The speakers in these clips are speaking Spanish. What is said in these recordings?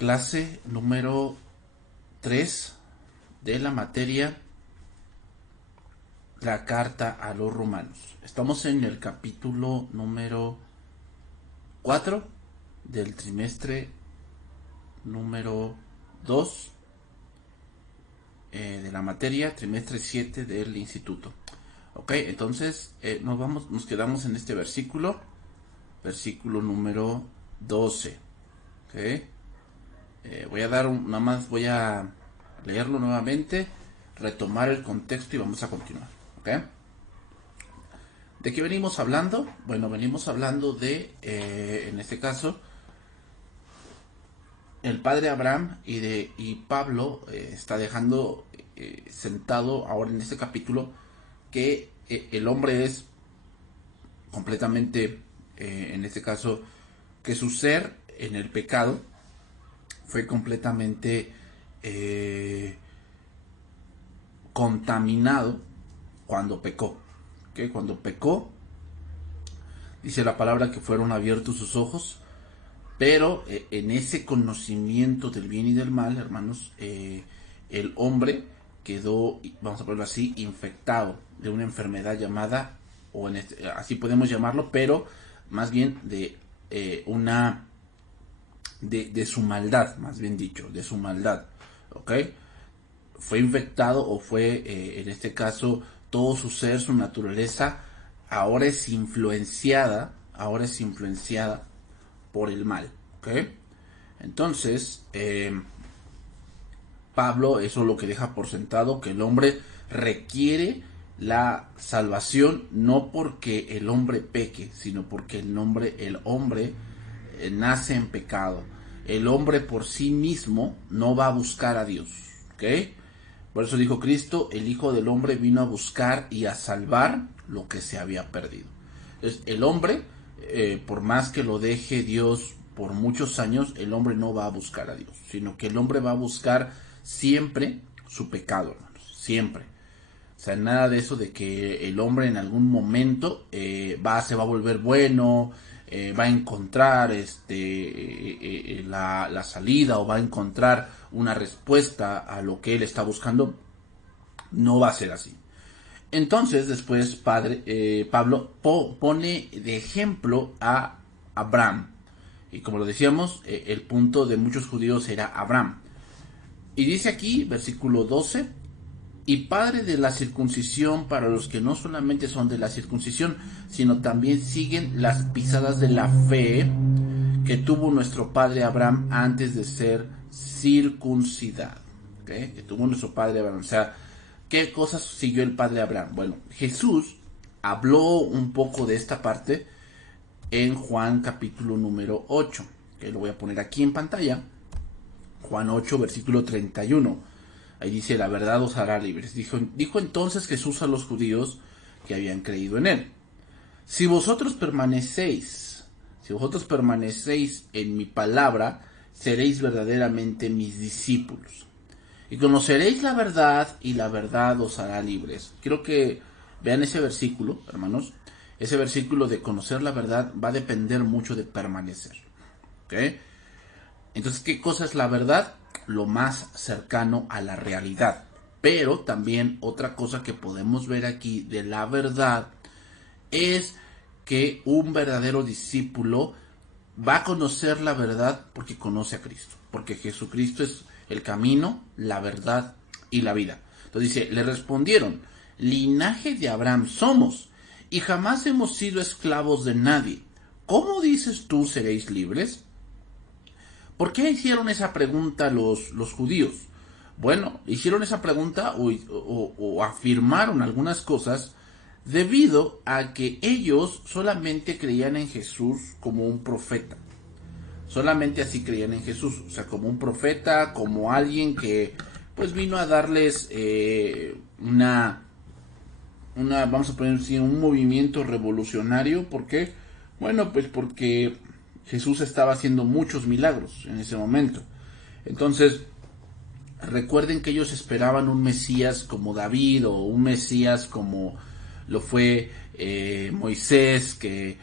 Clase número 3 de la materia La carta a los romanos. Estamos en el capítulo número 4 del trimestre número 2 de la materia, trimestre 7 del instituto. Ok, entonces nos quedamos en este versículo número 12. Ok. Voy a leerlo nuevamente, retomar el contexto y vamos a continuar. ¿Ok? ¿De qué venimos hablando? Bueno, venimos hablando de, en este caso, el padre Abraham y Pablo está dejando sentado ahora en este capítulo que el hombre es completamente, en este caso, que su ser en el pecado fue completamente contaminado cuando pecó. ¿Okay? Cuando pecó, dice la palabra que fueron abiertos sus ojos, pero en ese conocimiento del bien y del mal, hermanos, el hombre quedó, vamos a ponerlo así, infectado de una enfermedad llamada, así podemos llamarlo, pero más bien de una de su maldad, más bien dicho, de su maldad, ¿ok? Fue infectado o fue, en este caso, todo su ser, su naturaleza, ahora es influenciada por el mal, ¿ok? Entonces, Pablo, eso es lo que deja por sentado, que el hombre requiere la salvación no porque el hombre peque, sino porque el hombre nace en pecado. El hombre por sí mismo no va a buscar a Dios, ¿ok? Por eso dijo Cristo, el Hijo del Hombre vino a buscar y a salvar lo que se había perdido. Entonces, el hombre, por más que lo deje Dios por muchos años, el hombre no va a buscar a Dios, sino que el hombre va a buscar siempre su pecado, hermanos, siempre. O sea, nada de eso de que el hombre en algún momento se va a volver bueno, va a encontrar la salida o va a encontrar una respuesta a lo que él está buscando. No va a ser así. Entonces, después Pablo pone de ejemplo a Abraham. Y como lo decíamos, el punto de muchos judíos era Abraham. Y dice aquí, versículo 12, y padre de la circuncisión para los que no solamente son de la circuncisión, sino también siguen las pisadas de la fe que tuvo nuestro padre Abraham antes de ser circuncidado. ¿Okay? Que tuvo nuestro padre Abraham. O sea, ¿qué cosas siguió el padre Abraham? Bueno, Jesús habló un poco de esta parte en Juan capítulo número 8, que lo voy a poner aquí en pantalla. Juan 8, versículo 31. Ahí dice, la verdad os hará libres. Dijo entonces Jesús a los judíos que habían creído en él. Si vosotros permanecéis en mi palabra, seréis verdaderamente mis discípulos. Y conoceréis la verdad, y la verdad os hará libres. Quiero que vean ese versículo, hermanos. Ese versículo de conocer la verdad va a depender mucho de permanecer. ¿Ok? Entonces, ¿qué cosa es la verdad? Lo más cercano a la realidad. Pero también otra cosa que podemos ver aquí de la verdad es que un verdadero discípulo va a conocer la verdad porque conoce a Cristo. Porque Jesucristo es el camino, la verdad y la vida. Entonces dice, le respondieron, linaje de Abraham somos y jamás hemos sido esclavos de nadie. ¿Cómo dices tú seréis libres? ¿Por qué hicieron esa pregunta los judíos? Bueno, hicieron esa pregunta o afirmaron algunas cosas debido a que ellos solamente creían en Jesús como un profeta. Solamente así creían en Jesús, o sea, como un profeta, como alguien que pues vino a darles vamos a poner así, un movimiento revolucionario. ¿Por qué? Bueno, pues porque Jesús estaba haciendo muchos milagros en ese momento. Entonces, recuerden que ellos esperaban un Mesías como David o un Mesías como lo fue Moisés, que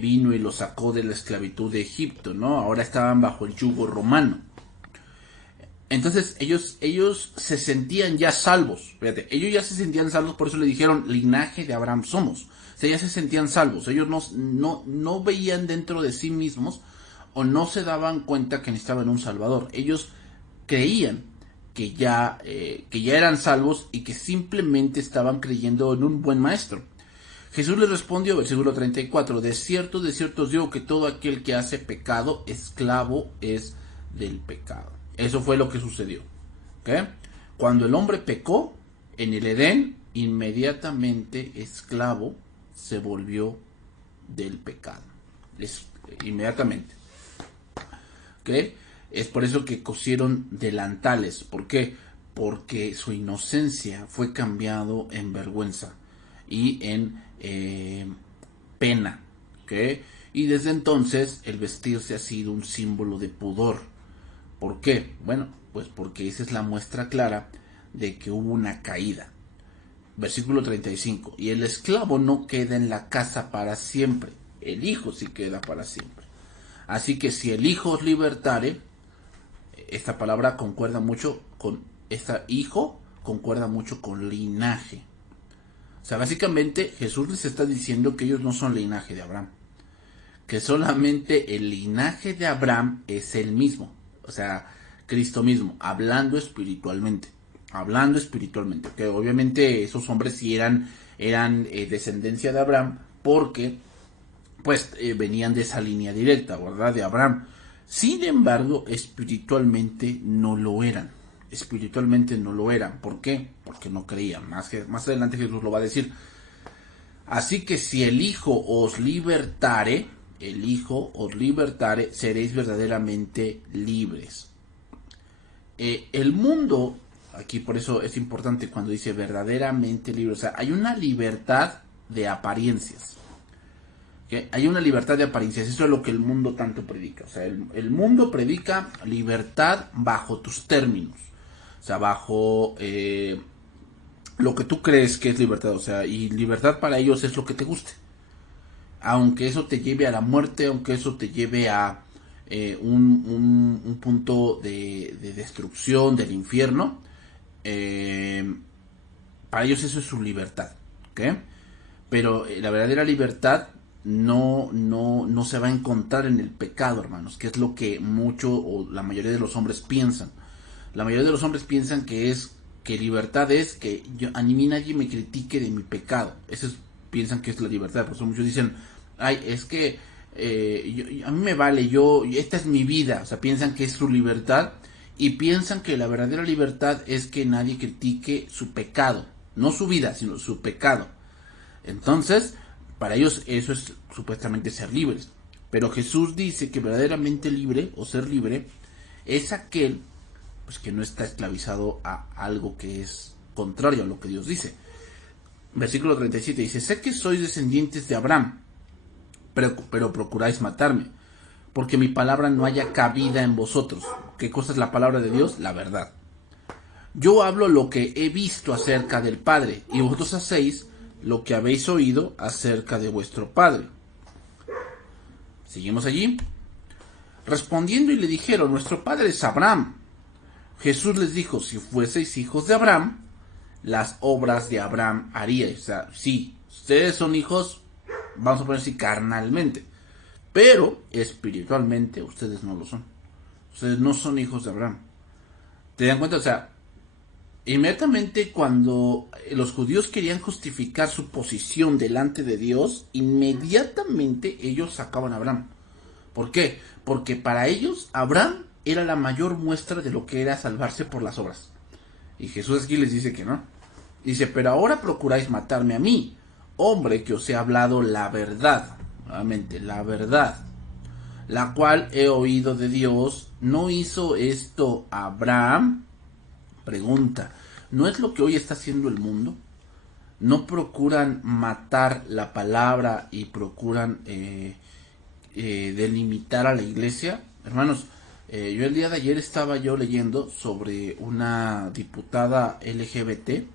vino y lo sacó de la esclavitud de Egipto, ¿no? Ahora estaban bajo el yugo romano. Entonces ellos se sentían ya salvos, fíjate, ellos ya se sentían salvos, por eso le dijeron, linaje de Abraham somos. O sea, ya se sentían salvos, ellos no veían dentro de sí mismos o no se daban cuenta que necesitaban un salvador. Ellos creían que ya eran salvos y que simplemente estaban creyendo en un buen maestro. Jesús les respondió, versículo 34, de cierto os digo que todo aquel que hace pecado, esclavo es del pecado. Eso fue lo que sucedió. ¿Okay? Cuando el hombre pecó en el Edén, inmediatamente esclavo se volvió del pecado. Inmediatamente. ¿Okay? Es por eso que cosieron delantales. ¿Por qué? Porque su inocencia fue cambiado en vergüenza y en pena. ¿Okay? Y desde entonces el vestirse ha sido un símbolo de pudor. ¿Por qué? Bueno, pues porque esa es la muestra clara de que hubo una caída. Versículo 35. Y el esclavo no queda en la casa para siempre. El hijo sí queda para siempre. Así que si el hijo os libertare, esta palabra concuerda mucho con esta hijo, concuerda mucho con linaje. O sea, básicamente Jesús les está diciendo que ellos no son linaje de Abraham. Que solamente el linaje de Abraham es el mismo. O sea, Cristo mismo, hablando espiritualmente. Hablando espiritualmente. Que obviamente esos hombres sí eran descendencia de Abraham porque pues venían de esa línea directa, ¿verdad? De Abraham. Sin embargo, espiritualmente no lo eran. Espiritualmente no lo eran. ¿Por qué? Porque no creían. Más adelante Jesús lo va a decir. Así que si el Hijo os libertare, seréis verdaderamente libres. El mundo, aquí por eso es importante cuando dice verdaderamente libre, o sea, hay una libertad de apariencias. ¿Okay? Hay una libertad de apariencias, eso es lo que el mundo tanto predica. O sea, el mundo predica libertad bajo tus términos, o sea, bajo lo que tú crees que es libertad, o sea, y libertad para ellos es lo que te guste. Aunque eso te lleve a la muerte, aunque eso te lleve a un punto de destrucción del infierno, para ellos eso es su libertad. ¿Okay? Pero la verdadera libertad no se va a encontrar en el pecado, hermanos, que es lo que mucho o la mayoría de los hombres piensan. La mayoría de los hombres piensan que libertad es que a mí nadie me critique de mi pecado. Piensan que es la libertad. Por eso muchos dicen, ay, es que a mí me vale, esta es mi vida. O sea, piensan que es su libertad y piensan que la verdadera libertad es que nadie critique su pecado. No su vida, sino su pecado. Entonces, para ellos eso es supuestamente ser libres. Pero Jesús dice que verdaderamente libre o ser libre es aquel pues que no está esclavizado a algo que es contrario a lo que Dios dice. Versículo 37 dice, sé que sois descendientes de Abraham, pero procuráis matarme, porque mi palabra no haya cabida en vosotros. ¿Qué cosa es la palabra de Dios? La verdad. Yo hablo lo que he visto acerca del Padre, y vosotros hacéis lo que habéis oído acerca de vuestro Padre. Seguimos allí. Respondiendo y le dijeron, nuestro Padre es Abraham. Jesús les dijo, si fueseis hijos de Abraham, las obras de Abraham haríais. O sea, sí, ustedes son hijos, vamos a poner así, carnalmente, pero espiritualmente ustedes no lo son. Ustedes no son hijos de Abraham. ¿Te dan cuenta? O sea, inmediatamente cuando los judíos querían justificar su posición delante de Dios, inmediatamente ellos sacaban a Abraham. ¿Por qué? Porque para ellos Abraham era la mayor muestra de lo que era salvarse por las obras. Y Jesús aquí les dice que no. Dice, pero ahora procuráis matarme a mí, hombre que os he hablado la verdad. Nuevamente, la verdad, la cual he oído de Dios. ¿No hizo esto Abraham? Pregunta, ¿no es lo que hoy está haciendo el mundo? ¿No procuran matar la palabra y procuran delimitar a la iglesia? Hermanos, yo el día de ayer estaba yo leyendo sobre una diputada LGBT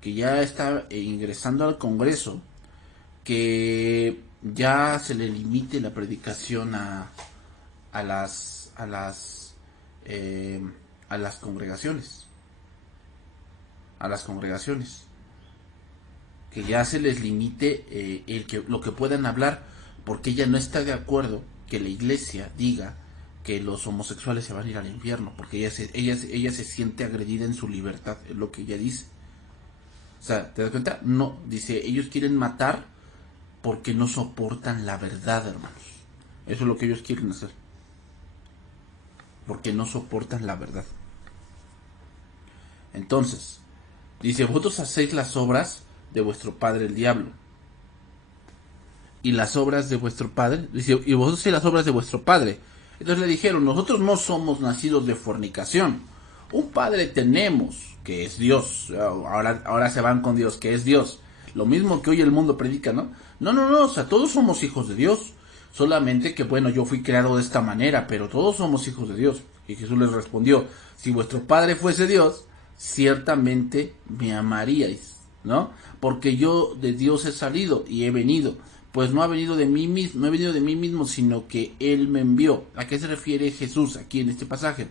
que ya está ingresando al Congreso, que ya se le limite la predicación a las a las congregaciones. A las congregaciones. Que ya se les limite lo que puedan hablar, porque ella no está de acuerdo que la iglesia diga que los homosexuales se van a ir al infierno, porque ella se siente agredida en su libertad, es lo que ella dice. O sea, ¿te das cuenta? No, dice, ellos quieren matar porque no soportan la verdad, hermanos. Eso es lo que ellos quieren hacer. Porque no soportan la verdad. Entonces, dice, vosotros hacéis las obras de vuestro padre el diablo. Y las obras de vuestro padre, dice, y vosotros hacéis las obras de vuestro padre. Entonces le dijeron, nosotros no somos nacidos de fornicación. Un padre tenemos, que es Dios. Ahora se van con Dios, que es Dios. Lo mismo que hoy el mundo predica, ¿no? No, o sea, todos somos hijos de Dios. Solamente que, bueno, yo fui creado de esta manera, pero todos somos hijos de Dios. Y Jesús les respondió, si vuestro padre fuese Dios, ciertamente me amaríais, ¿no? Porque yo de Dios he salido y he venido. Pues no he venido de mí mismo, sino que Él me envió. ¿A qué se refiere Jesús aquí en este pasaje?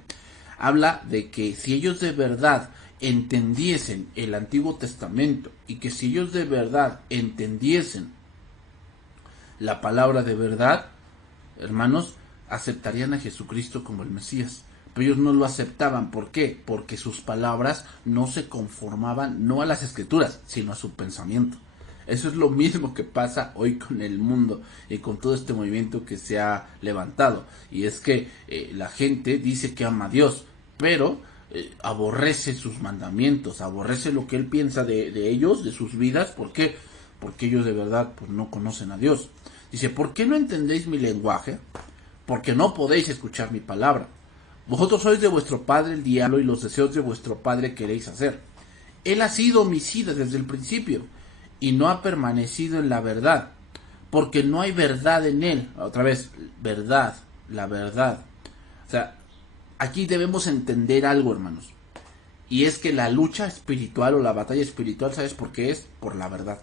Habla de que si ellos de verdad entendiesen el Antiguo Testamento, y que si ellos de verdad entendiesen la palabra de verdad, hermanos, aceptarían a Jesucristo como el Mesías. Pero ellos no lo aceptaban. ¿Por qué? Porque sus palabras no se conformaban no a las Escrituras, sino a su pensamiento. Eso es lo mismo que pasa hoy con el mundo y con todo este movimiento que se ha levantado. Y es que la gente dice que ama a Dios, pero aborrece sus mandamientos, aborrece lo que Él piensa de ellos, de sus vidas. ¿Por qué? Porque ellos de verdad pues, no conocen a Dios. Dice, ¿por qué no entendéis mi lenguaje? Porque no podéis escuchar mi palabra. Vosotros sois de vuestro padre el diablo, y los deseos de vuestro padre queréis hacer. Él ha sido homicida desde el principio, y no ha permanecido en la verdad, porque no hay verdad en él. Otra vez, verdad, la verdad. O sea, aquí debemos entender algo, hermanos. Y es que la lucha espiritual o la batalla espiritual, ¿sabes por qué es? Por la verdad.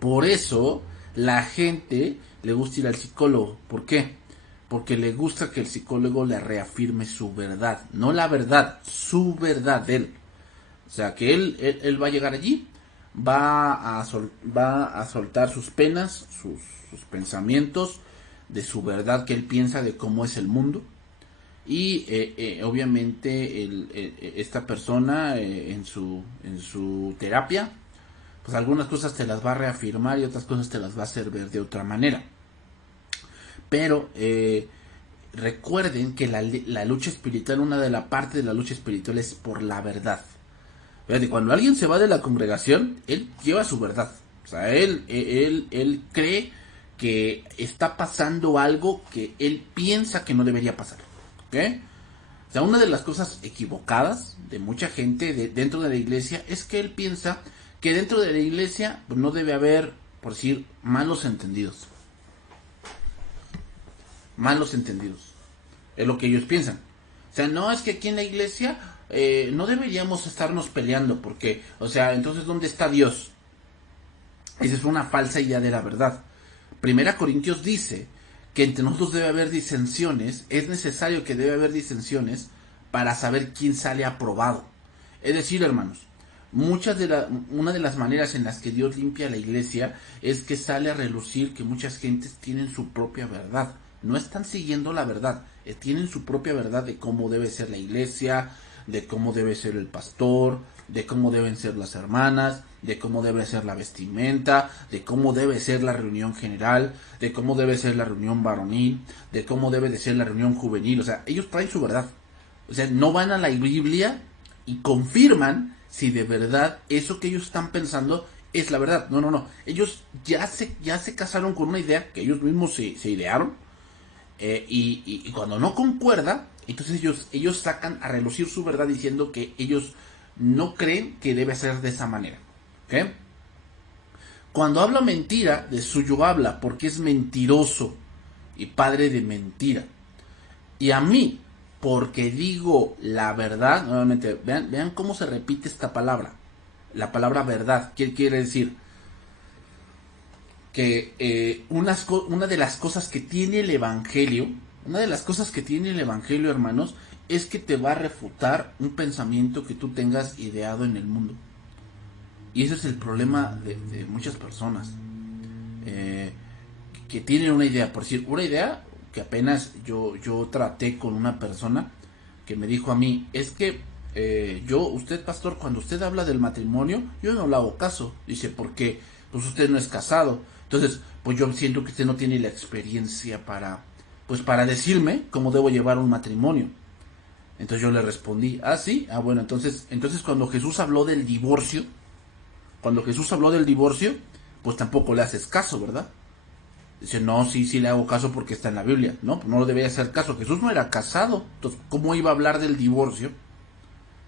Por eso la gente le gusta ir al psicólogo. ¿Por qué? Porque le gusta que el psicólogo le reafirme su verdad. No la verdad, su verdad de él. O sea, que él va a llegar allí, va a soltar sus penas, sus pensamientos, de su verdad que él piensa de cómo es el mundo. Y obviamente esta persona en su terapia, pues algunas cosas te las va a reafirmar y otras cosas te las va a hacer ver de otra manera. Pero recuerden que la lucha espiritual, una de las partes de la lucha espiritual es por la verdad. Fíjate, cuando alguien se va de la congregación, él lleva su verdad. O sea, él cree que está pasando algo que él piensa que no debería pasar. ¿Ok? O sea, una de las cosas equivocadas de mucha gente dentro de la iglesia es que él piensa que dentro de la iglesia pues, no debe haber, por decir, malos entendidos. Malos entendidos. Es lo que ellos piensan. O sea, no, es que aquí en la iglesia no deberíamos estarnos peleando porque, o sea, entonces ¿dónde está Dios? Esa es una falsa idea de la verdad. Primera Corintios dice que entre nosotros debe haber disensiones, es necesario que debe haber disensiones para saber quién sale aprobado. Es decir, hermanos, una de las maneras en las que Dios limpia la iglesia es que sale a relucir que muchas gentes tienen su propia verdad. No están siguiendo la verdad, tienen su propia verdad de cómo debe ser la iglesia, de cómo debe ser el pastor, de cómo deben ser las hermanas, de cómo debe ser la vestimenta, de cómo debe ser la reunión general, de cómo debe ser la reunión varonil, de cómo debe de ser la reunión juvenil. O sea, ellos traen su verdad. O sea, no van a la Biblia y confirman si de verdad eso que ellos están pensando es la verdad. No. Ellos ya se casaron con una idea que ellos mismos se idearon. Y cuando no concuerda, entonces ellos sacan a relucir su verdad diciendo que ellos no creen que debe ser de esa manera. ¿Okay? Cuando habla mentira, de suyo habla, porque es mentiroso y padre de mentira. Y a mí, porque digo la verdad, nuevamente, vean cómo se repite esta palabra. La palabra verdad, ¿qué quiere decir? Que una de las cosas que tiene el Evangelio, hermanos, es que te va a refutar un pensamiento que tú tengas ideado en el mundo. Y ese es el problema de muchas personas. Que tienen una idea, por decir, una idea que apenas yo traté con una persona que me dijo a mí, es que usted pastor, cuando usted habla del matrimonio, yo no le hago caso. Dice, porque pues usted no es casado. Entonces, pues yo siento que usted no tiene la experiencia para decirme cómo debo llevar un matrimonio. Entonces yo le respondí, sí, bueno, entonces cuando Jesús habló del divorcio, pues tampoco le haces caso, ¿verdad? Dice, no, sí le hago caso porque está en la Biblia. No, pues no lo debería hacer caso. Jesús no era casado. Entonces, ¿cómo iba a hablar del divorcio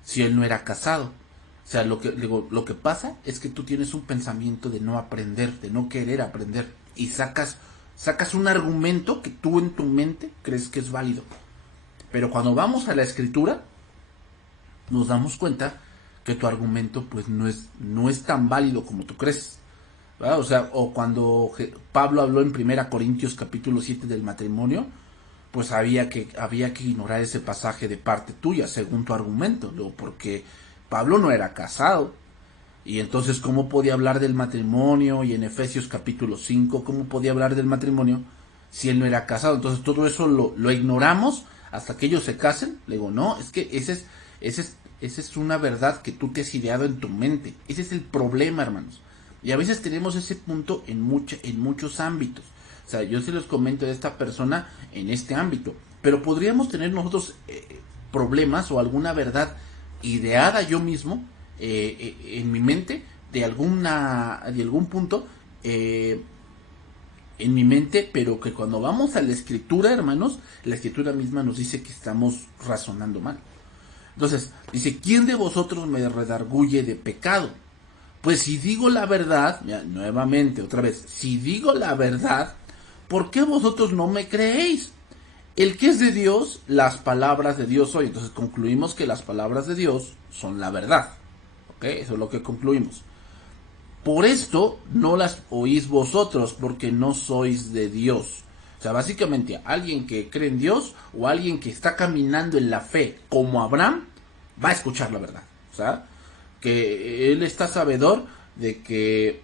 si él no era casado? O sea, lo que pasa es que tú tienes un pensamiento de no aprender, de no querer aprender. Y sacas un argumento que tú en tu mente crees que es válido. Pero cuando vamos a la Escritura, nos damos cuenta que tu argumento pues no es tan válido como tú crees. ¿Verdad? O sea, o cuando Pablo habló en 1 Corintios capítulo 7 del matrimonio, pues había que ignorar ese pasaje de parte tuya, según tu argumento. Luego, porque Pablo no era casado. Y entonces, ¿cómo podía hablar del matrimonio? Y en Efesios capítulo 5, ¿cómo podía hablar del matrimonio si él no era casado? Entonces, todo eso lo ignoramos hasta que ellos se casen. Le digo, no, es que esa es una verdad que tú te has ideado en tu mente. Ese es el problema, hermanos. Y a veces tenemos ese punto en muchos ámbitos. O sea, yo se los comento de esta persona en este ámbito. Pero podríamos tener nosotros problemas o alguna verdad ideada yo mismo en mi mente de algún punto en mi mente, pero que cuando vamos a la Escritura, hermanos, la Escritura misma nos dice que estamos razonando mal. Entonces, dice, ¿quién de vosotros me redarguye de pecado? Pues si digo la verdad, mira, nuevamente, otra vez, si digo la verdad, ¿por qué vosotros no me creéis? El que es de Dios, las palabras de Dios oye. Entonces concluimos que las palabras de Dios son la verdad. ¿Ok? Eso es lo que concluimos. Por esto no las oís vosotros, porque no sois de Dios. O sea, básicamente, alguien que cree en Dios o alguien que está caminando en la fe como Abraham, va a escuchar la verdad. O sea, que él está sabedor de que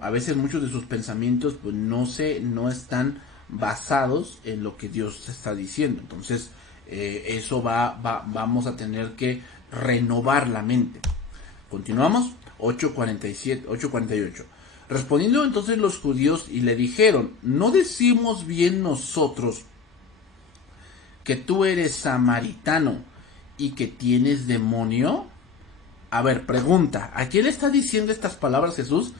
a veces muchos de sus pensamientos pues no están basados en lo que Dios está diciendo. Entonces, eso vamos a tener que renovar la mente. Continuamos. 8:48. Respondiendo entonces los judíos y le dijeron, ¿no decimos bien nosotros que tú eres samaritano y que tienes demonio? A ver, pregunta, ¿a quién le está diciendo estas palabras Jesús?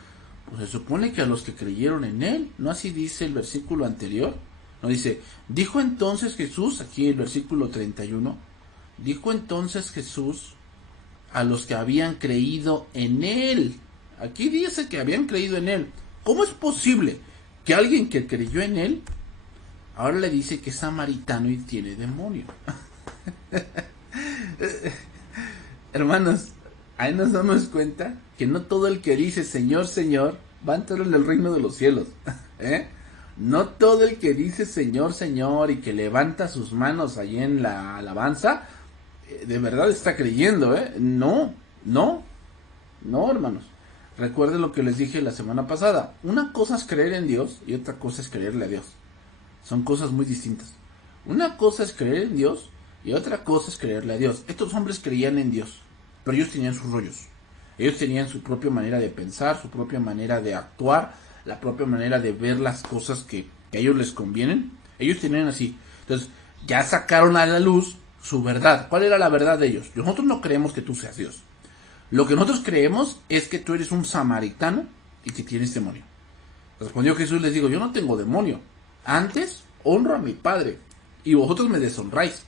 Pues se supone que a los que creyeron en él, ¿no así dice el versículo anterior? No dice, dijo entonces Jesús, aquí el versículo 31, dijo entonces Jesús a los que habían creído en él. Aquí dice que habían creído en él. ¿Cómo es posible que alguien que creyó en él ahora le dice que es samaritano y tiene demonio? Hermanos, ahí nos damos cuenta que no todo el que dice Señor, Señor va a entrar en el reino de los cielos. No todo el que dice Señor, Señor y que levanta sus manos allí en la alabanza de verdad está creyendo, No, hermanos. Recuerden lo que les dije la semana pasada. Una cosa es creer en Dios y otra cosa es creerle a Dios. Son cosas muy distintas. Una cosa es creer en Dios y otra cosa es creerle a Dios. Estos hombres creían en Dios, pero ellos tenían sus rollos. Ellos tenían su propia manera de pensar, su propia manera de actuar, la propia manera de ver las cosas que a ellos les convienen. Ellos tenían así. Entonces, ya sacaron a la luz su verdad. ¿Cuál era la verdad de ellos? Nosotros no creemos que tú seas Dios. Lo que nosotros creemos es que tú eres un samaritano y que tienes demonio. Respondió Jesús, les digo, yo no tengo demonio. Antes honro a mi Padre y vosotros me deshonráis.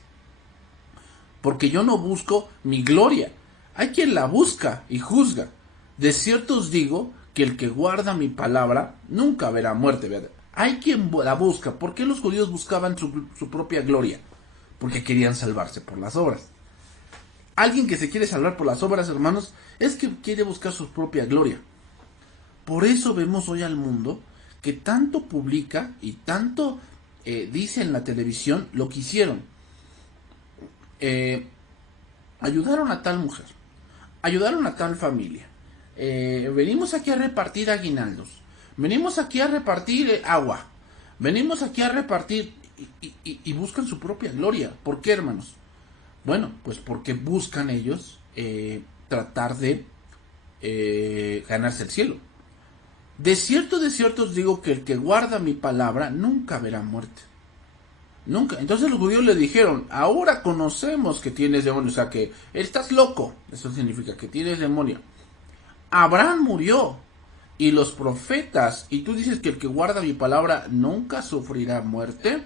Porque yo no busco mi gloria. Hay quien la busca y juzga. De cierto os digo que el que guarda mi palabra nunca verá muerte. ¿Verdad? Hay quien la busca. ¿Por qué los judíos buscaban su propia gloria? Porque querían salvarse por las obras. Alguien que se quiere salvar por las obras, hermanos, es que quiere buscar su propia gloria. Por eso vemos hoy al mundo que tanto publica y tanto dice en la televisión lo que hicieron. ayudaron a tal mujer, ayudaron a tal familia, venimos aquí a repartir aguinaldos, venimos aquí a repartir agua, venimos aquí a repartir y buscan su propia gloria. ¿Por qué, hermanos? Bueno, pues porque buscan ellos tratar de ganarse el cielo. De cierto os digo que el que guarda mi palabra nunca verá muerte. Nunca. Entonces los judíos le dijeron, ahora conocemos que tienes demonio, o sea que estás loco. Eso significa que tienes demonio. Abraham murió y los profetas, y tú dices que el que guarda mi palabra nunca sufrirá muerte.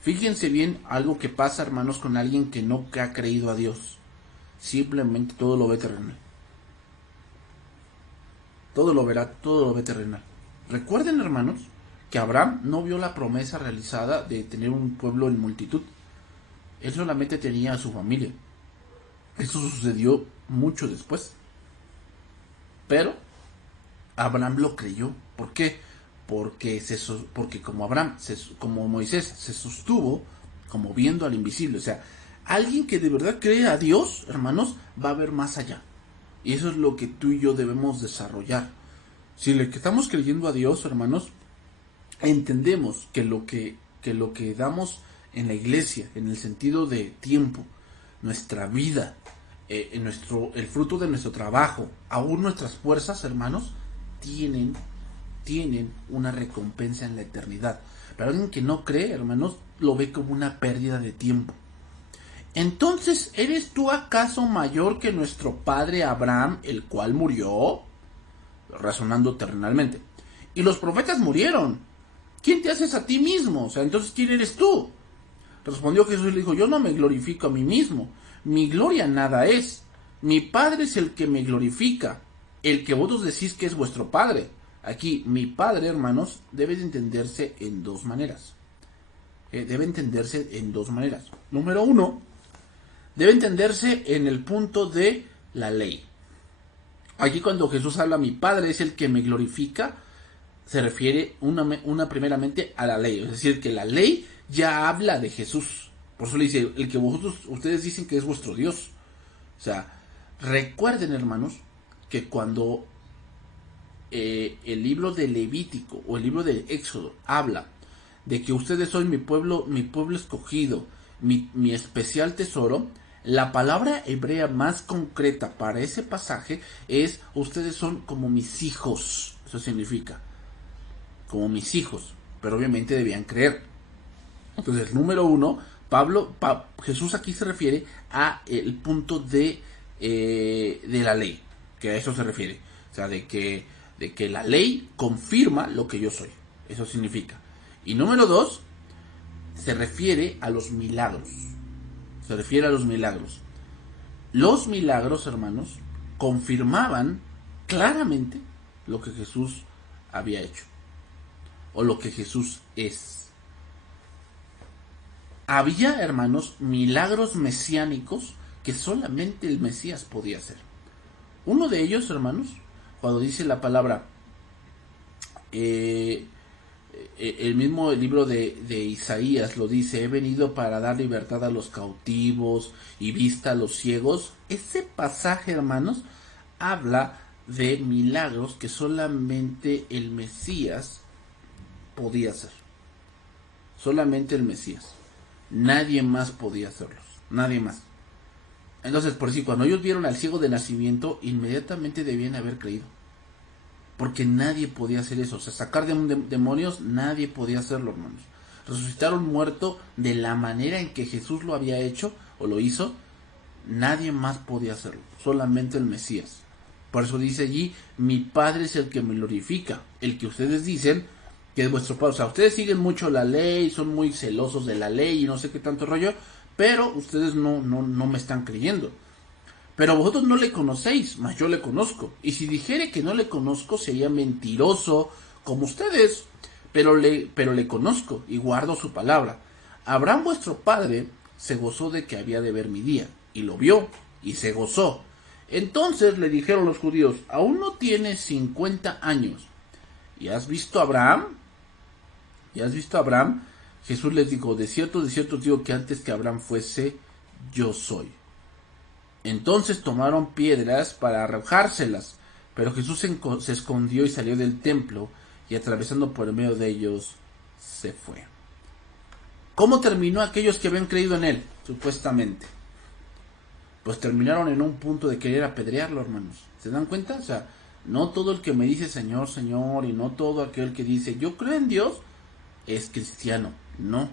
Fíjense bien algo que pasa, hermanos, con alguien que no ha creído a Dios. Simplemente todo lo ve terrenal. Todo lo verá, todo lo ve terrenal. Recuerden, hermanos, que Abraham no vio la promesa realizada de tener un pueblo en multitud. Él solamente tenía a su familia. Eso sucedió mucho después. Pero Abraham lo creyó. ¿Por qué? Porque como Abraham, como Moisés, se sostuvo como viendo al invisible. O sea, alguien que de verdad cree a Dios, hermanos, va a ver más allá. Y eso es lo que tú y yo debemos desarrollar. Si le estamos creyendo a Dios, hermanos, entendemos que lo que damos en la iglesia, en el sentido de tiempo, nuestra vida, el fruto de nuestro trabajo, aún nuestras fuerzas, hermanos, tienen una recompensa en la eternidad. Pero alguien que no cree, hermanos, lo ve como una pérdida de tiempo. Entonces, ¿eres tú acaso mayor que nuestro padre Abraham, el cual murió? Razonando terrenalmente. Y los profetas murieron. ¿Quién te haces a ti mismo? O sea, entonces, ¿quién eres tú? Respondió Jesús y le dijo, yo no me glorifico a mí mismo. Mi gloria nada es. Mi Padre es el que me glorifica. El que vosotros decís que es vuestro Padre. Aquí, mi Padre, hermanos, debe de entenderse en dos maneras. Debe entenderse en dos maneras. Número uno, debe entenderse en el punto de la ley. Aquí cuando Jesús habla, mi Padre es el que me glorifica, se refiere una primeramente a la ley. Es decir, que la ley ya habla de Jesús. Por eso le dice, el que ustedes dicen que es vuestro Dios. O sea, recuerden, hermanos, que cuando el libro de Levítico o el libro de Éxodo habla de que ustedes son mi pueblo escogido, mi especial tesoro, la palabra hebrea más concreta para ese pasaje es ustedes son como mis hijos. Eso significa como mis hijos, pero obviamente debían creer. Entonces, número uno, Jesús aquí se refiere a el punto de la ley, que a eso se refiere, o sea, de que la ley confirma lo que yo soy. Eso significa. Y número dos, se refiere a los milagros. Se refiere a los milagros. Los milagros, hermanos, confirmaban claramente lo que Jesús había hecho. O lo que Jesús es. Había, hermanos, milagros mesiánicos que solamente el Mesías podía hacer. Uno de ellos, hermanos, cuando dice la palabra, el mismo libro de Isaías lo dice, he venido para dar libertad a los cautivos y vista a los ciegos. Ese pasaje, hermanos, habla de milagros que solamente el Mesías podía hacer. Solamente el Mesías. Nadie más podía hacerlos. Nadie más. Entonces, por decir, cuando ellos vieron al ciego de nacimiento, inmediatamente debían haber creído. Porque nadie podía hacer eso. O sea, sacar demonios, nadie podía hacerlo, hermanos. Resucitar un muerto de la manera en que Jesús lo había hecho, o lo hizo, nadie más podía hacerlo. Solamente el Mesías. Por eso dice allí, mi Padre es el que me glorifica. El que ustedes dicen que es vuestro Padre. O sea, ustedes siguen mucho la ley, son muy celosos de la ley y no sé qué tanto rollo, pero ustedes no me están creyendo. Pero vosotros no le conocéis, mas yo le conozco. Y si dijere que no le conozco, sería mentiroso como ustedes. Pero le conozco y guardo su palabra. Abraham vuestro padre se gozó de que había de ver mi día. Y lo vio y se gozó. Entonces le dijeron los judíos, aún no tienes 50 años. ¿Y has visto a Abraham? ¿Y has visto a Abraham? Jesús les dijo, de cierto os digo que antes que Abraham fuese, yo soy. Entonces tomaron piedras para arrojárselas, pero Jesús se escondió y salió del templo, y atravesando por el medio de ellos, se fue. ¿Cómo terminó aquellos que habían creído en él? Supuestamente. Pues terminaron en un punto de querer apedrearlo, hermanos. ¿Se dan cuenta? O sea, no todo el que me dice Señor, Señor, y no todo aquel que dice yo creo en Dios, es cristiano. No.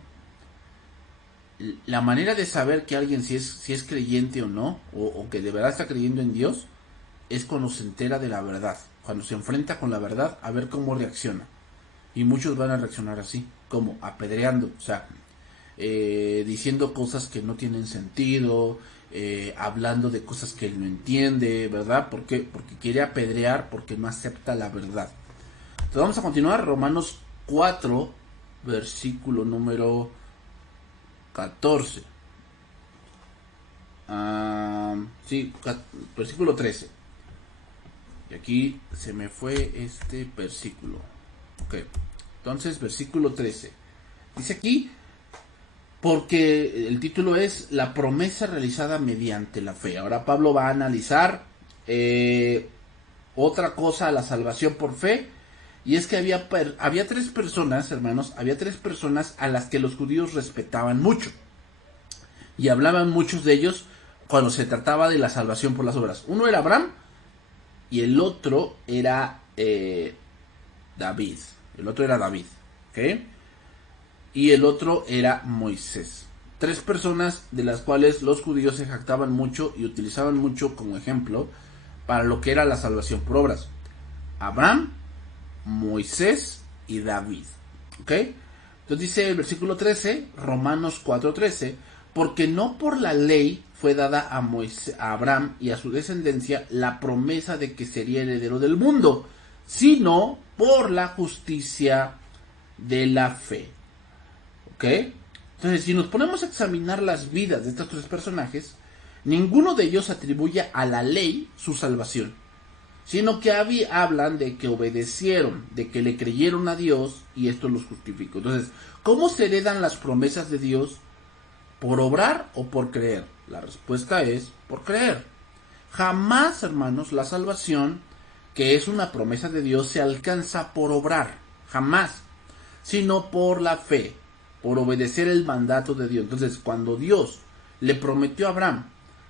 La manera de saber que alguien si es creyente o no, o que de verdad está creyendo en Dios, es cuando se entera de la verdad, cuando se enfrenta con la verdad, a ver cómo reacciona. Y muchos van a reaccionar así, como apedreando, o sea, diciendo cosas que no tienen sentido, hablando de cosas que él no entiende, ¿verdad? ¿Por qué? Porque quiere apedrear, porque no acepta la verdad. Entonces vamos a continuar, Romanos 4, versículo número 14. Sí, versículo 13. Y aquí se me fue este versículo. Ok, entonces versículo 13. Dice aquí, porque el título es la promesa realizada mediante la fe. Ahora Pablo va a analizar otra cosa a la salvación por fe. Y es que había tres personas, hermanos, había tres personas a las que los judíos respetaban mucho. Y hablaban muchos de ellos cuando se trataba de la salvación por las obras. Uno era Abraham y el otro era David. El otro era David, ¿ok? Y el otro era Moisés. Tres personas de las cuales los judíos se jactaban mucho y utilizaban mucho como ejemplo para lo que era la salvación por obras. Abraham, Moisés y David, ¿ok? Entonces dice el versículo 13, Romanos 4:13, porque no por la ley fue dada a Abraham y a su descendencia la promesa de que sería heredero del mundo, sino por la justicia de la fe, ¿ok? Entonces, si nos ponemos a examinar las vidas de estos tres personajes, ninguno de ellos atribuye a la ley su salvación, sino que hablan de que obedecieron, de que le creyeron a Dios y esto los justificó. Entonces, ¿cómo se heredan las promesas de Dios? ¿Por obrar o por creer? La respuesta es por creer. Jamás, hermanos, la salvación, que es una promesa de Dios, se alcanza por obrar, jamás, sino por la fe, por obedecer el mandato de Dios. Entonces, cuando Dios le prometió a Abraham,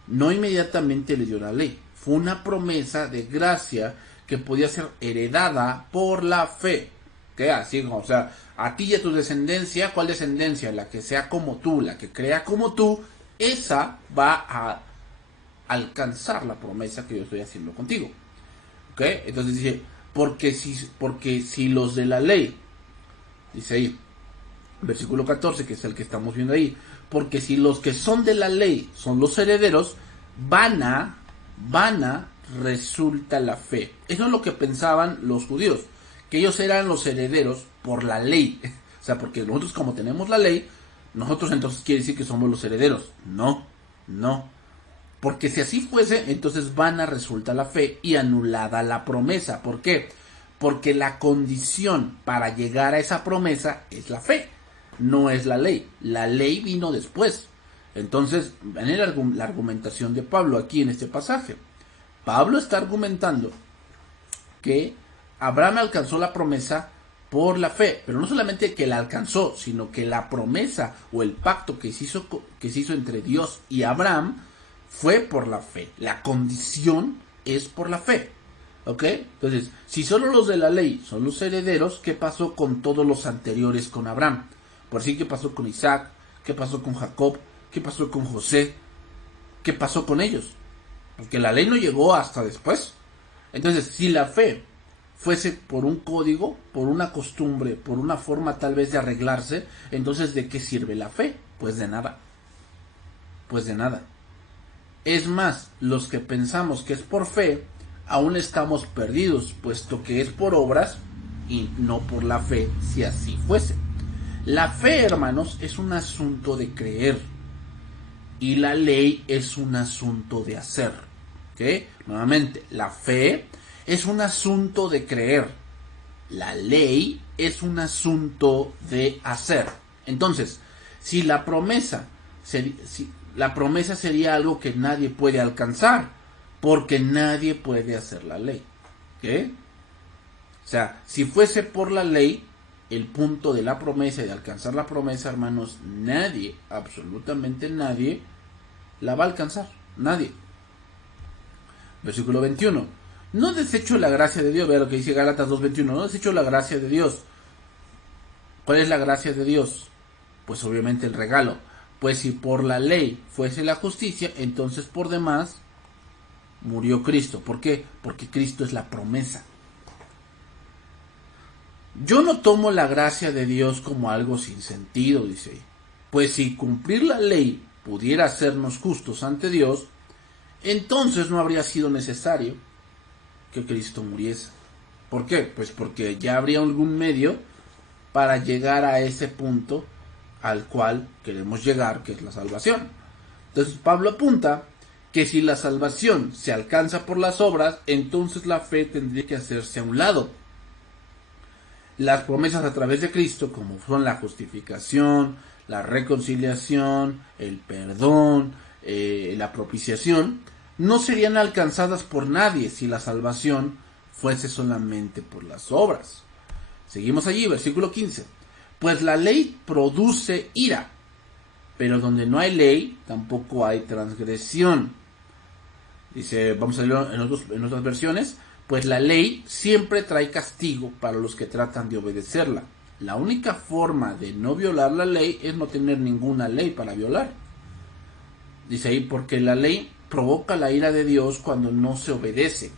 no inmediatamente le dio la ley. Fue una promesa de gracia que podía ser heredada por la fe. ¿Qué? Así, o sea, a ti y a tu descendencia, ¿cuál descendencia? La que sea como tú, la que crea como tú, esa va a alcanzar la promesa que yo estoy haciendo contigo. ¿Ok? Entonces dice, porque si los de la ley, dice ahí, versículo 14, que es el que estamos viendo ahí, porque si los que son de la ley son los herederos, vana resulta la fe. Eso es lo que pensaban los judíos, que ellos eran los herederos por la ley. O sea, porque nosotros como tenemos la ley, nosotros entonces quiere decir que somos los herederos. No. Porque si así fuese, entonces vana resulta la fe y anulada la promesa. ¿Por qué? Porque la condición para llegar a esa promesa es la fe, no es la ley. La ley vino después. Entonces, ven la argumentación de Pablo aquí en este pasaje. Pablo está argumentando que Abraham alcanzó la promesa por la fe, pero no solamente que la alcanzó, sino que la promesa o el pacto que se hizo entre Dios y Abraham fue por la fe. La condición es por la fe, ¿ok? Entonces, si solo los de la ley son los herederos, ¿qué pasó con todos los anteriores con Abraham? Por así, ¿qué pasó con Isaac? ¿Qué pasó con Jacob? ¿Qué pasó con José? ¿Qué pasó con ellos? Porque la ley no llegó hasta después. Entonces, si la fe fuese por un código, por una costumbre, por una forma tal vez de arreglarse, entonces ¿de qué sirve la fe? Pues de nada. Pues de nada. Es más, los que pensamos que es por fe, aún estamos perdidos, puesto que es por obras y no por la fe, si así fuese. La fe, hermanos, es un asunto de creer y la ley es un asunto de hacer. ¿Ok? Nuevamente, la fe es un asunto de creer. La ley es un asunto de hacer. Entonces, si la promesa, la promesa sería algo que nadie puede alcanzar, porque nadie puede hacer la ley. ¿Qué? O sea, si fuese por la ley, el punto de la promesa y de alcanzar la promesa, hermanos, nadie, absolutamente nadie, la va a alcanzar. Nadie. Versículo 21. No desecho la gracia de Dios. Vea lo que dice Gálatas 2:21. No desecho la gracia de Dios. ¿Cuál es la gracia de Dios? Pues obviamente el regalo. Pues si por la ley fuese la justicia, entonces por demás murió Cristo. ¿Por qué? Porque Cristo es la promesa. Yo no tomo la gracia de Dios como algo sin sentido, dice. Pues si cumplir la ley pudiera hacernos justos ante Dios, entonces no habría sido necesario que Cristo muriese. ¿Por qué? Pues porque ya habría algún medio para llegar a ese punto al cual queremos llegar, que es la salvación. Entonces Pablo apunta que si la salvación se alcanza por las obras, entonces la fe tendría que hacerse a un lado. Las promesas a través de Cristo, como son la justificación, la reconciliación, el perdón, la propiciación, no serían alcanzadas por nadie si la salvación fuese solamente por las obras. Seguimos allí, versículo 15. Pues la ley produce ira, pero donde no hay ley, tampoco hay transgresión. Dice, vamos a leerlo en otras versiones. Pues la ley siempre trae castigo para los que tratan de obedecerla. La única forma de no violar la ley es no tener ninguna ley para violar. Dice ahí, porque la ley provoca la ira de Dios cuando no se obedece.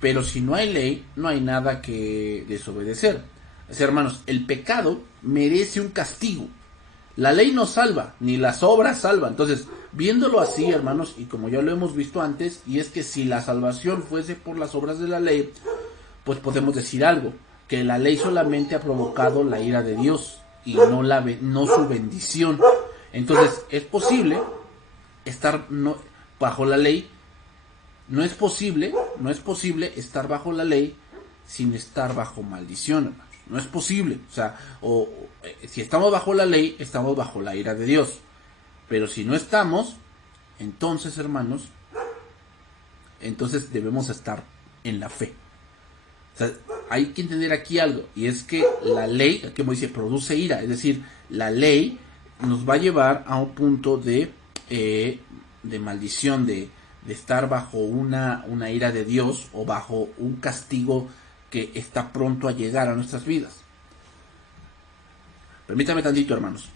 Pero si no hay ley, no hay nada que desobedecer. Así, hermanos, el pecado merece un castigo. La ley no salva, ni las obras salvan. Entonces, viéndolo así, hermanos, y como ya lo hemos visto antes, y es que si la salvación fuese por las obras de la ley, pues podemos decir algo, que la ley solamente ha provocado la ira de Dios y no su bendición. Entonces, es posible estar bajo la ley, no es posible estar bajo la ley sin estar bajo maldición, hermanos. No es posible. O sea, si estamos bajo la ley, estamos bajo la ira de Dios. Pero si no estamos, entonces, hermanos, entonces debemos estar en la fe. O sea, hay que entender aquí algo, y es que la ley, como dice, produce ira. Es decir, la ley nos va a llevar a un punto de maldición, de estar bajo una ira de Dios o bajo un castigo que está pronto a llegar a nuestras vidas. Permítame tantito, hermanos.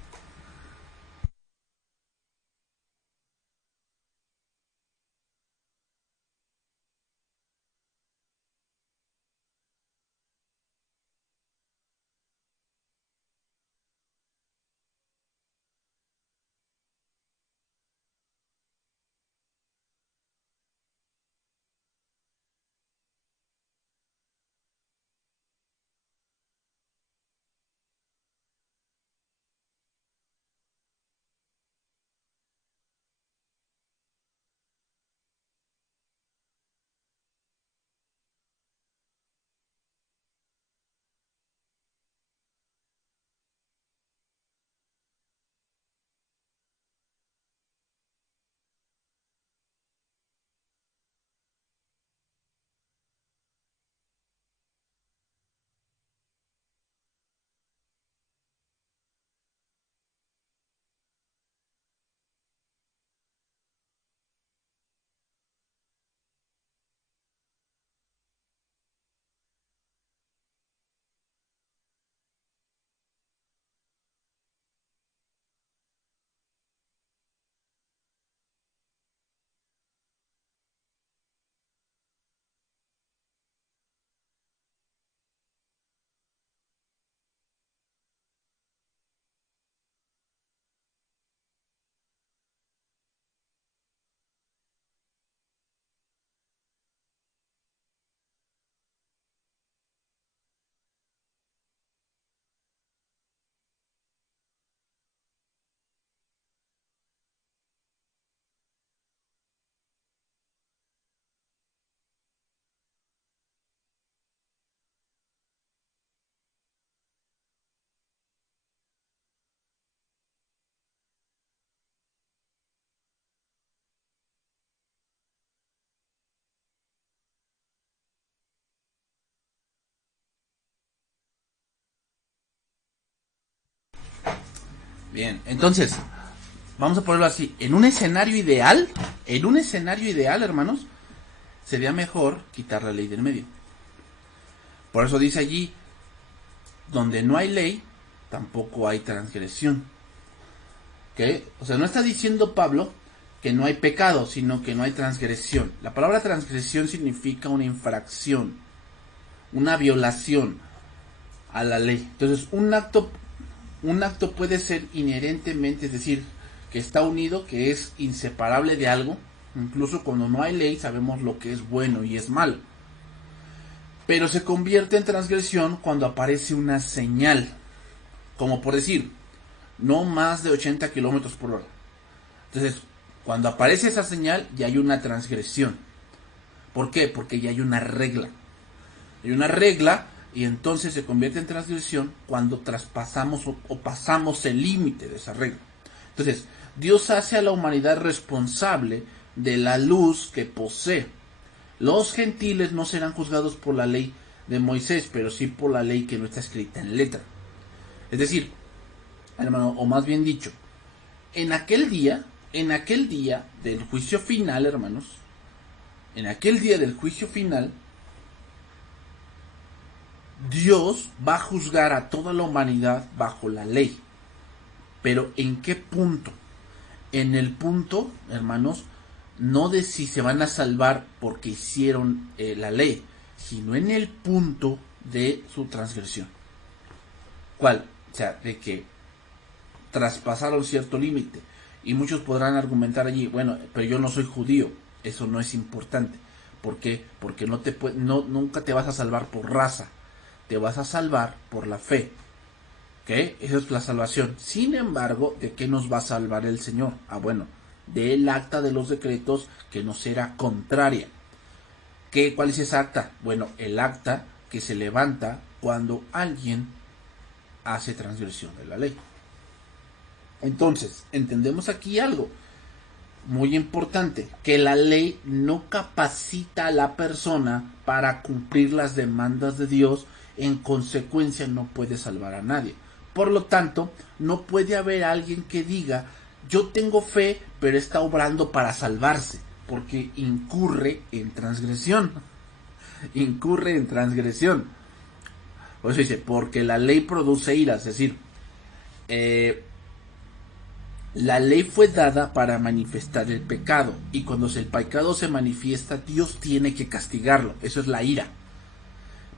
Bien, entonces, vamos a ponerlo así. En un escenario ideal, hermanos, sería mejor quitar la ley del medio. Por eso dice allí, donde no hay ley, tampoco hay transgresión. ¿Ok? O sea, no está diciendo Pablo que no hay pecado, sino que no hay transgresión. La palabra transgresión significa una infracción, una violación a la ley. Entonces, un acto puede ser inherentemente, es decir, que está unido, que es inseparable de algo. Incluso cuando no hay ley sabemos lo que es bueno y es malo. Pero se convierte en transgresión cuando aparece una señal, como por decir, no más de 80 kilómetros por hora. Entonces, cuando aparece esa señal, ya hay una transgresión. ¿Por qué? Porque ya hay una regla. Hay una regla y entonces se convierte en transgresión cuando traspasamos o pasamos el límite de esa regla. Entonces, Dios hace a la humanidad responsable de la luz que posee. Los gentiles no serán juzgados por la ley de Moisés, pero sí por la ley que no está escrita en letra. Es decir, hermano, o más bien dicho, en aquel día del juicio final, hermanos, en aquel día del juicio final, Dios va a juzgar a toda la humanidad bajo la ley. Pero ¿en qué punto? En el punto, hermanos, no de si se van a salvar porque hicieron la ley, sino en el punto de su transgresión. ¿Cuál? O sea, de que traspasaron cierto límite. Y muchos podrán argumentar allí, bueno, pero yo no soy judío, eso no es importante. ¿Por qué? Porque nunca te vas a salvar por raza, te vas a salvar por la fe. ¿Ok? Esa es la salvación. Sin embargo, ¿de qué nos va a salvar el Señor? Ah, bueno, del acta de los decretos que nos era contraria. ¿Cuál es esa acta? Bueno, el acta que se levanta cuando alguien hace transgresión de la ley. Entonces, entendemos aquí algo muy importante, que la ley no capacita a la persona para cumplir las demandas de Dios, en consecuencia no puede salvar a nadie. Por lo tanto, no puede haber alguien que diga, yo tengo fe, pero está obrando para salvarse, porque incurre en transgresión. Incurre en transgresión. Por eso dice, porque la ley produce ira, es decir, la ley fue dada para manifestar el pecado, y cuando el pecado se manifiesta, Dios tiene que castigarlo, eso es la ira.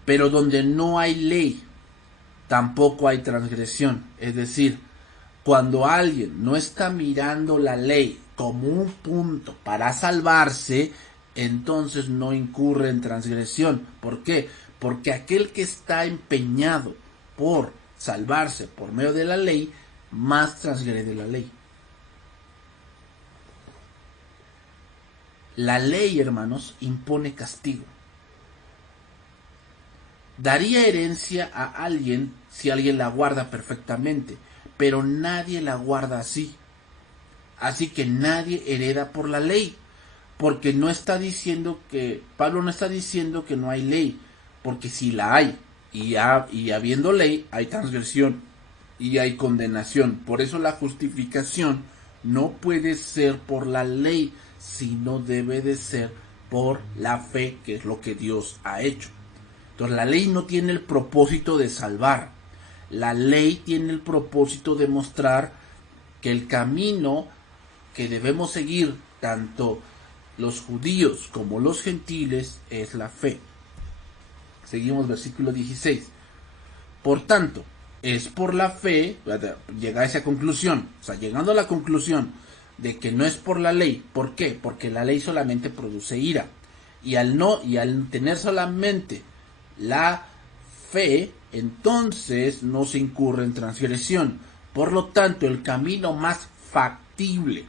Pero donde no hay ley, tampoco hay transgresión. Es decir, cuando alguien no está mirando la ley como un punto para salvarse, entonces no incurre en transgresión. ¿Por qué? Porque aquel que está empeñado por salvarse por medio de la ley, más transgrede la ley. La ley, hermanos, impone castigo. Daría herencia a alguien si alguien la guarda perfectamente, pero nadie la guarda así. Así que nadie hereda por la ley, porque no está diciendo que, Pablo no está diciendo que no hay ley, porque si la hay, y habiendo ley, hay transgresión y hay condenación. Por eso la justificación no puede ser por la ley, sino debe de ser por la fe, que es lo que Dios ha hecho. Entonces la ley no tiene el propósito de salvar. La ley tiene el propósito de mostrar que el camino que debemos seguir, tanto los judíos como los gentiles, es la fe. Seguimos versículo 16. Por tanto, es por la fe, llega a esa conclusión, o sea, llegando a la conclusión de que no es por la ley. ¿Por qué? Porque la ley solamente produce ira. Y al tener solamente la fe, entonces no se incurre en transgresión. Por lo tanto, el camino más factible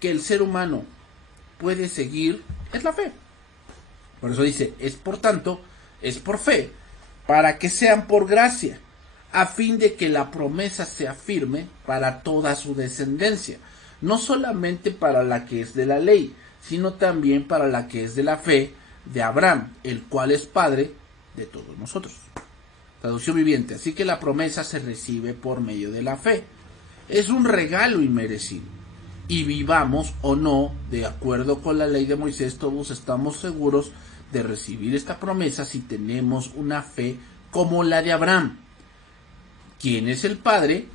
que el ser humano puede seguir es la fe. Por eso dice, es por tanto, es por fe, para que sean por gracia, a fin de que la promesa sea firme para toda su descendencia, no solamente para la que es de la ley, sino también para la que es de la fe de Abraham, el cual es padre de todos nosotros. Traducción viviente. Así que la promesa se recibe por medio de la fe. Es un regalo inmerecido. Y vivamos o no, de acuerdo con la ley de Moisés, todos estamos seguros de recibir esta promesa si tenemos una fe como la de Abraham, quien es el padre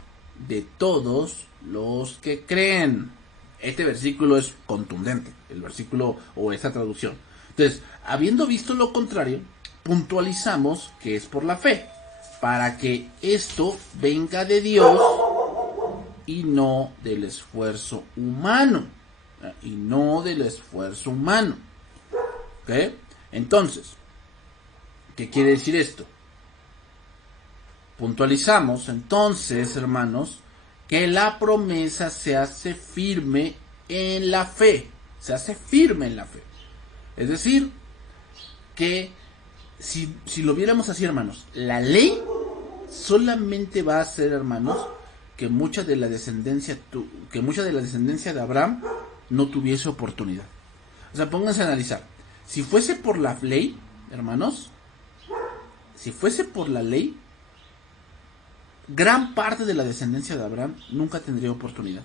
de todos los que creen. Este versículo es contundente, el versículo o esta traducción. Entonces, habiendo visto lo contrario, puntualizamos que es por la fe, para que esto venga de Dios y no del esfuerzo humano. Y no del esfuerzo humano. ¿Ok? Entonces, ¿qué quiere decir esto? Puntualizamos entonces, hermanos, que la promesa se hace firme en la fe. Se hace firme en la fe. Es decir, que si lo viéramos así, hermanos, la ley solamente va a hacer, hermanos, que mucha de la descendencia de Abraham no tuviese oportunidad. O sea, pónganse a analizar. Si fuese por la ley, hermanos, si fuese por la ley, gran parte de la descendencia de Abraham nunca tendría oportunidad.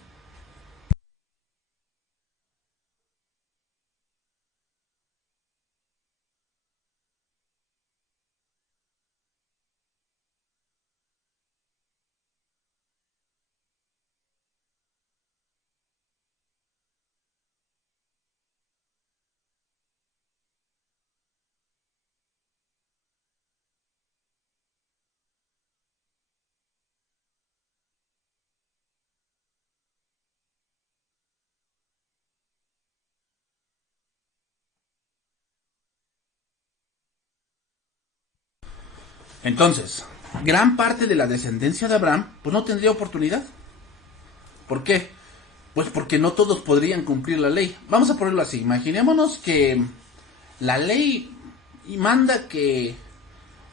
Entonces, gran parte de la descendencia de Abraham pues no tendría oportunidad. ¿Por qué? Pues porque no todos podrían cumplir la ley. Vamos a ponerlo así. Imaginémonos que la ley manda que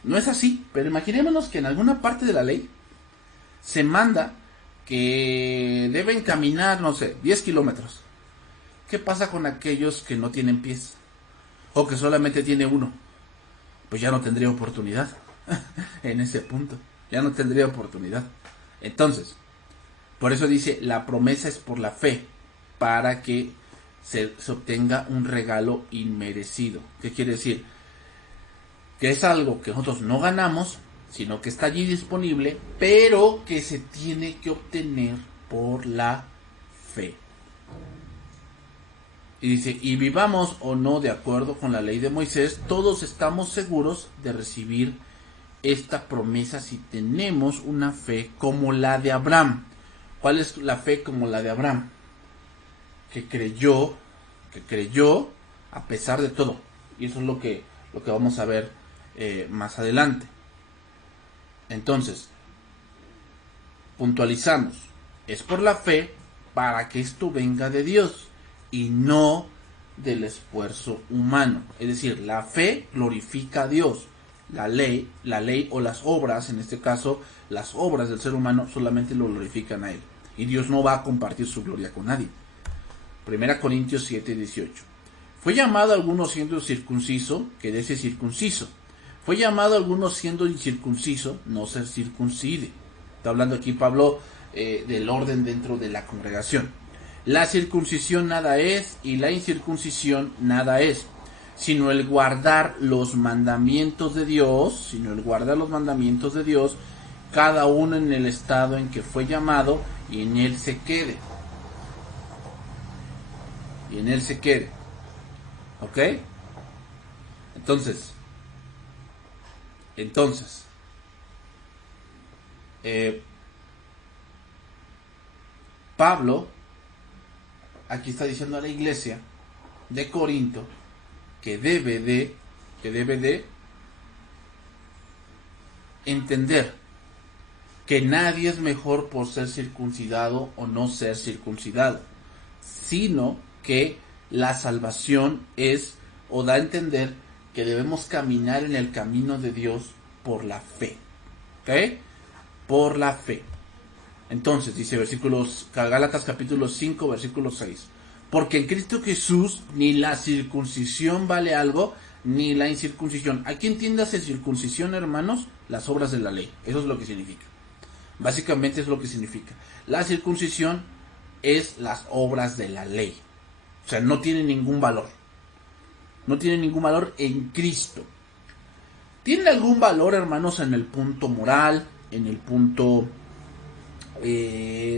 no es así, pero imaginémonos que en alguna parte de la ley se manda que deben caminar, no sé, 10 kilómetros. ¿Qué pasa con aquellos que no tienen pies? O que solamente tiene uno. Pues ya no tendría oportunidad. En ese punto. Ya no tendría oportunidad. Entonces, por eso dice, la promesa es por la fe, para que se obtenga un regalo inmerecido. ¿Qué quiere decir? Que es algo que nosotros no ganamos, sino que está allí disponible, pero que se tiene que obtener por la fe. Y dice, y vivamos o no de acuerdo con la ley de Moisés, todos estamos seguros de recibir esta promesa si tenemos una fe como la de Abraham. ¿Cuál es la fe como la de Abraham? Que creyó a pesar de todo. Y eso es lo que vamos a ver más adelante. Entonces, puntualizamos, es por la fe para que esto venga de Dios y no del esfuerzo humano. Es decir, la fe glorifica a Dios. La ley o las obras, en este caso, las obras del ser humano solamente lo glorifican a Él. Y Dios no va a compartir su gloria con nadie. 1 Corintios 7:18. Fue llamado a algunos siendo circunciso, quédese circunciso. Fue llamado a algunos siendo incircunciso, no se circuncide. Está hablando aquí Pablo del orden dentro de la congregación. La circuncisión nada es y la incircuncisión nada es, sino el guardar los mandamientos de Dios, cada uno en el estado en que fue llamado, y en él se quede. ¿Ok? Entonces, Pablo aquí está diciendo a la iglesia de Corinto que debe de entender que nadie es mejor por ser circuncidado o no ser circuncidado, sino que la salvación es, o da a entender que debemos caminar en el camino de Dios por la fe. ¿Ok? Por la fe. Entonces, dice Gálatas capítulo 5, versículo 6. Porque en Cristo Jesús ni la circuncisión vale algo, ni la incircuncisión. Aquí entiéndase circuncisión, hermanos, las obras de la ley. Eso es lo que significa. Básicamente es lo que significa. La circuncisión es las obras de la ley. O sea, no tiene ningún valor. No tiene ningún valor en Cristo. Tiene algún valor, hermanos, en el punto moral, en el punto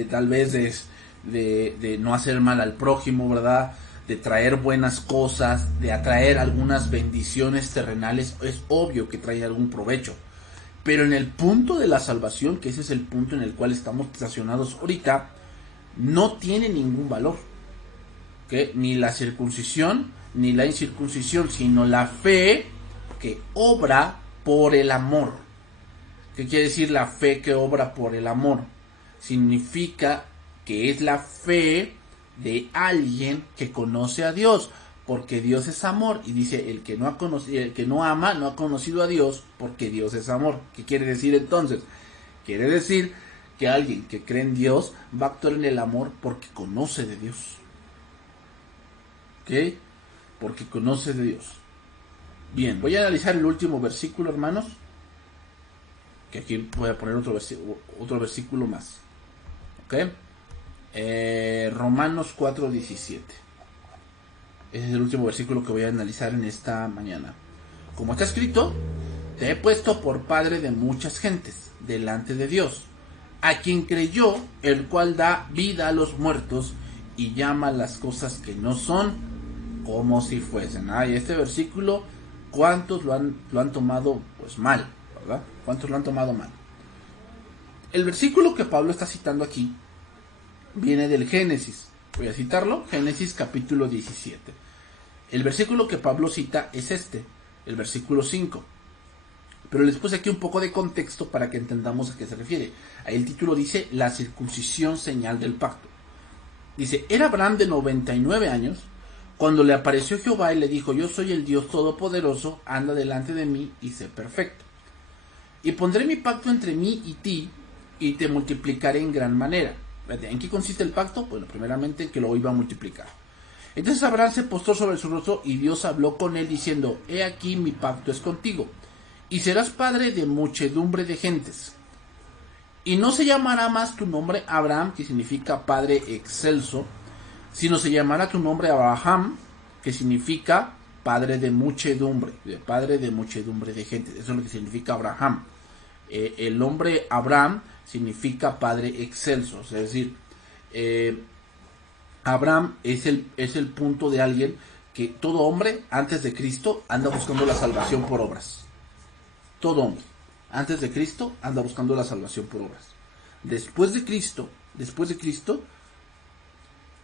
tal vez de no hacer mal al prójimo, ¿verdad? De traer buenas cosas, de atraer algunas bendiciones terrenales. Es obvio que trae algún provecho. Pero en el punto de la salvación, que ese es el punto en el cual estamos estacionados ahorita, no tiene ningún valor. ¿Okay? Ni la circuncisión, ni la incircuncisión, sino la fe que obra por el amor. ¿Qué quiere decir la fe que obra por el amor? Significa que es la fe de alguien que conoce a Dios, porque Dios es amor, y dice el que no ama no ha conocido a Dios, porque Dios es amor. ¿Qué quiere decir entonces? Quiere decir que alguien que cree en Dios va a actuar en el amor porque conoce de Dios. ¿Ok? Porque conoce de Dios. Bien, voy a analizar el último versículo, hermanos, que aquí voy a poner otro versículo más. ¿Ok? Romanos 4:17. Ese es el último versículo que voy a analizar en esta mañana. Como está escrito, te he puesto por padre de muchas gentes delante de Dios, a quien creyó, el cual da vida a los muertos y llama las cosas que no son como si fuesen. Y este versículo, ¿cuántos lo han tomado pues mal? ¿Verdad? ¿Cuántos lo han tomado mal? El versículo que Pablo está citando aquí viene del Génesis. Voy a citarlo, Génesis capítulo 17. El versículo que Pablo cita es el versículo 5. Pero les puse aquí un poco de contexto para que entendamos a qué se refiere. Ahí el título dice, la circuncisión señal del pacto. Dice, era Abraham de 99 años, cuando le apareció Jehová y le dijo, yo soy el Dios Todopoderoso, anda delante de mí y sé perfecto. Y pondré mi pacto entre mí y ti, y te multiplicaré en gran manera. ¿En qué consiste el pacto? Bueno, primeramente en que lo iba a multiplicar. Entonces Abraham se postró sobre su rostro y Dios habló con él diciendo, he aquí mi pacto es contigo, y serás padre de muchedumbre de gentes. Y no se llamará más tu nombre Abraham, que significa padre excelso, sino se llamará tu nombre Abraham, que significa padre de muchedumbre de gentes. Eso es lo que significa Abraham. El nombre Abraham significa padre excelso, es decir, Abraham es el punto de alguien que todo hombre antes de Cristo anda buscando la salvación por obras. Todo hombre antes de Cristo anda buscando la salvación por obras. Después de Cristo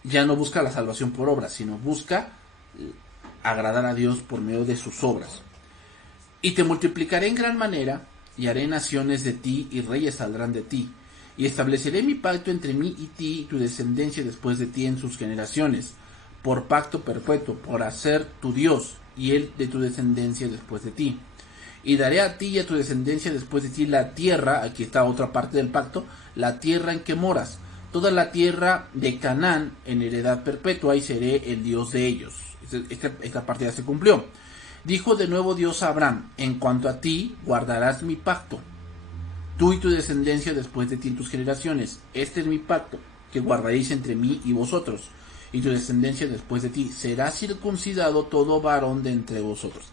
ya no busca la salvación por obras, sino busca agradar a Dios por medio de sus obras. Y te multiplicaré en gran manera, y haré naciones de ti, y reyes saldrán de ti. Y estableceré mi pacto entre mí y ti, y tu descendencia después de ti en sus generaciones, por pacto perpetuo, por hacer tu Dios, y él de tu descendencia después de ti. Y daré a ti y a tu descendencia después de ti la tierra, aquí está otra parte del pacto, la tierra en que moras, toda la tierra de Canaán en heredad perpetua, y seré el Dios de ellos. Esta parte ya se cumplió. Dijo de nuevo Dios a Abraham, en cuanto a ti, guardarás mi pacto, tú y tu descendencia después de ti en tus generaciones. Este es mi pacto, que guardaréis entre mí y vosotros, y tu descendencia después de ti. Será circuncidado todo varón de entre vosotros.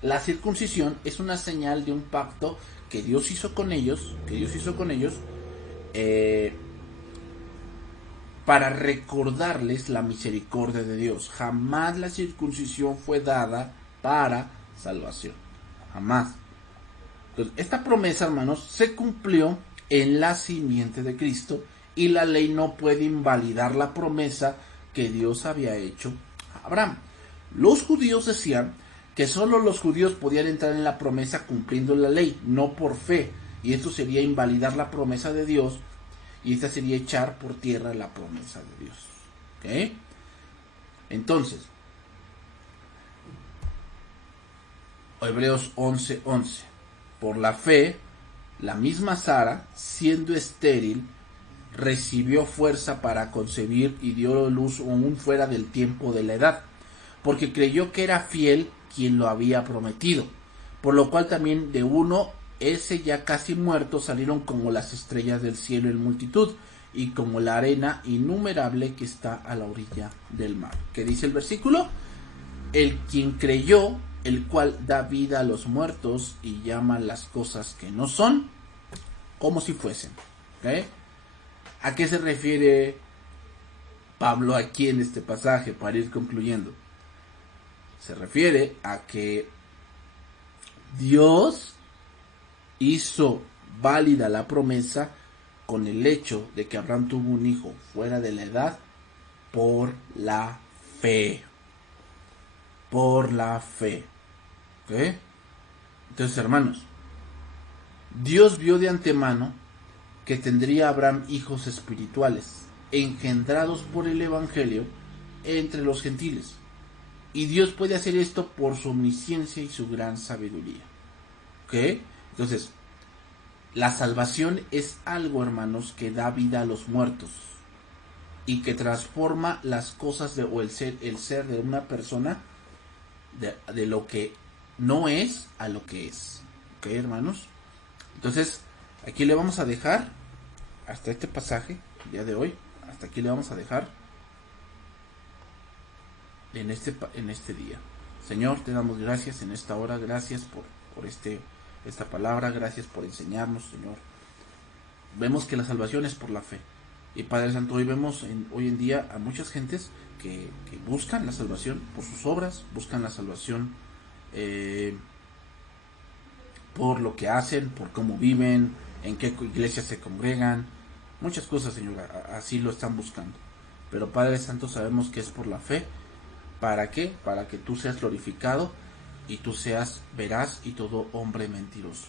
La circuncisión es una señal de un pacto que Dios hizo con ellos, para recordarles la misericordia de Dios. Jamás la circuncisión fue dada para salvación. Jamás. Entonces, esta promesa, hermanos, se cumplió en la simiente de Cristo, y la ley no puede invalidar la promesa que Dios había hecho a Abraham. Los judíos decían que solo los judíos podían entrar en la promesa cumpliendo la ley, no por fe, y esto sería invalidar la promesa de Dios, y esta sería echar por tierra la promesa de Dios. ¿Ok? Entonces, Hebreos 11:11. Por la fe, la misma Sara, siendo estéril, recibió fuerza para concebir y dio luz aún fuera del tiempo de la edad, porque creyó que era fiel quien lo había prometido. Por lo cual también de uno, ese ya casi muerto, salieron como las estrellas del cielo en multitud, y como la arena innumerable que está a la orilla del mar. ¿Qué dice el versículo? El quien creyó, el cual da vida a los muertos y llama las cosas que no son como si fuesen. ¿Okay? ¿A qué se refiere Pablo aquí en este pasaje para ir concluyendo? Se refiere a que Dios hizo válida la promesa con el hecho de que Abraham tuvo un hijo fuera de la edad por la fe. Por la fe. ¿Ok? Entonces, hermanos, Dios vio de antemano que tendría Abraham hijos espirituales, engendrados por el Evangelio entre los gentiles. Y Dios puede hacer esto por su omnisciencia y su gran sabiduría. ¿Ok? Entonces, la salvación es algo, hermanos, que da vida a los muertos y que transforma las cosas o el ser de una persona de lo que no es a lo que es. ¿Ok, hermanos? Entonces, aquí le vamos a dejar hasta este pasaje, el día de hoy. Hasta aquí le vamos a dejar en este día. Señor, te damos gracias en esta hora. Gracias por esta palabra. Gracias por enseñarnos, Señor. Vemos que la salvación es por la fe. Y Padre Santo, hoy vemos hoy en día a muchas gentes que buscan la salvación por sus obras, buscan la salvación por lo que hacen, por cómo viven, en qué iglesias se congregan, muchas cosas, Señor, así lo están buscando. Pero Padre Santo, sabemos que es por la fe. ¿Para qué? Para que tú seas glorificado y tú seas veraz y todo hombre mentiroso.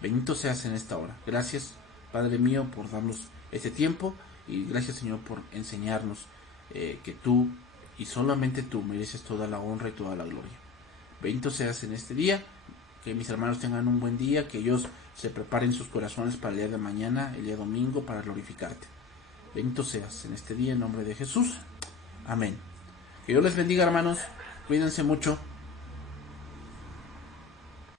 Bendito seas en esta hora. Gracias, Padre mío, por darnos este tiempo, y gracias, Señor, por enseñarnos que tú y solamente tú mereces toda la honra y toda la gloria. Bendito seas en este día. Que mis hermanos tengan un buen día, que ellos se preparen sus corazones para el día de mañana, el día domingo, para glorificarte. Bendito seas en este día, en nombre de Jesús. Amén. Que Dios les bendiga, hermanos. Cuídense mucho.